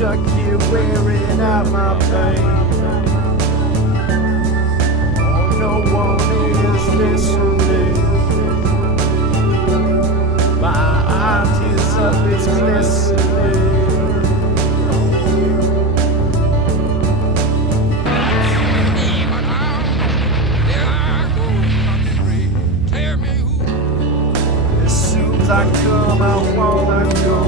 Stuck here wearing out my pain. Oh, no one is listening. My heart is up, it's glistening. As soon as I come, I wanna go.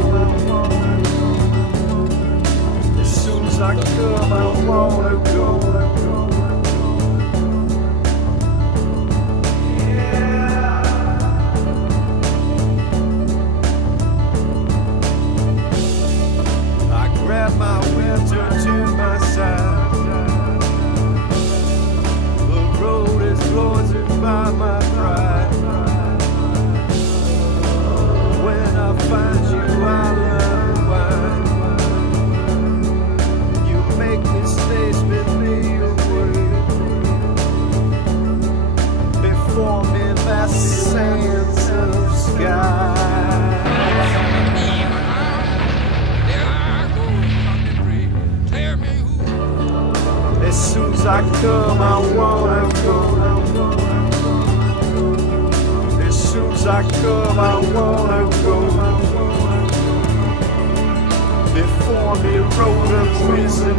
I come, I wanna go. Yeah. I grab my winter to my side. The road is poisoned by my pride. When I find you, I'll unwind. Stays with me away. Before me, vast sands of sky. As soon as I come, I wanna go. As soon as I come, I wanna go. Before me, road of prison.